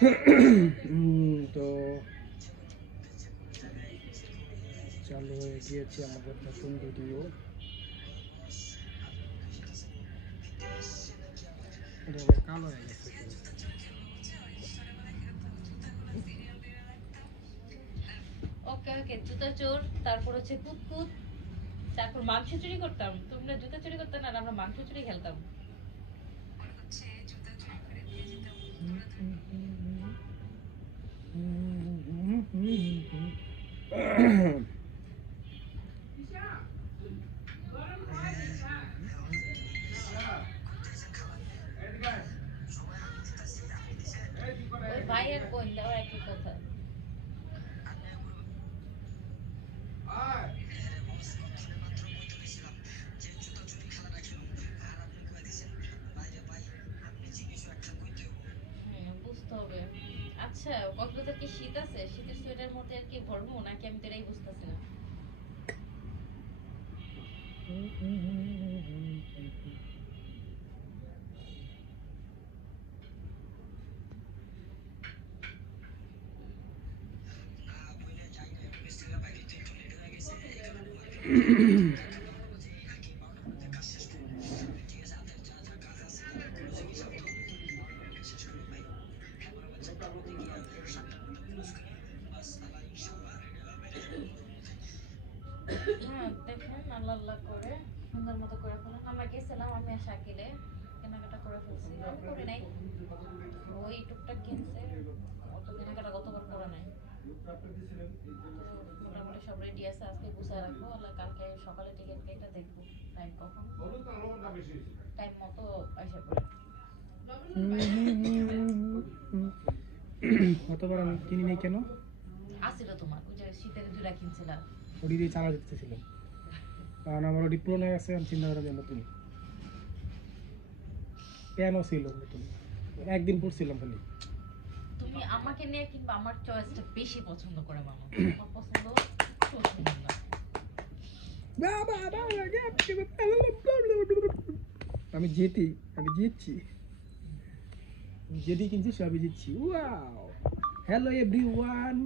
তো চালু হয়ে গিয়েছে আমাদের নতুন ভিডিও। কালো হয়ে গেছে। ওকে ওকে, জুতা চোর, তারপর হচ্ছে কুতকুত, তারপর মাংস চুরি করতাম। তোমরা জুতা চুরি করতে না, আমরা মাংস চুরি খেলতাম। ওই ভাই আর বোন দেওয়া একই কথা। বুঝতে হবে। আচ্ছা, কক্সবাজার কি শীত আছে? শীতের সোয়েটার মধ্যে আর কি ভরবো নাকি, আমি তো এটাই বুঝতেছি না। হ্যাঁ দেখেন, আল্লাহ আল্লাহ করে সুন্দর মতো করে ফেলেন। আমরা গেছিলাম, আমি আর শাকিলে কেনাকাটা করে ফেলছি। আমি করি নাই, ওই টুকটাক কিনছে। অত কেনাকাটা গতবার করে নাই। তো মোটামুটি সব রেডি আছে, আজকে গুছায় রাখবো। আল্লাহ কালকে সকালে টিকিট কেটে দেখবো টাইম কখন, টাইম মতো আইসা পড়ে। গতবার আমি কিনি নাই কেন? আসিল তোমার ওই যে শীতের দুইটা কিনছিলাম। ওটি দিয়ে চালা দিতেছিলাম, কারণ আমার ওটি পুরনো হয়ে গেছে। আমি চিন্তা করা যায় নতুন প্যানও ছিল নতুন, একদিন পরছিলাম খালি। তুমি আমাকে নিয়ে কিংবা আমার চয়েসটা বেশি পছন্দ করে মামা, আমার পছন্দ পছন্দ না। আমি জিতি, আমি জিতছি, যেটি কিনছি সবই জিতছি। Wow, hello everyone.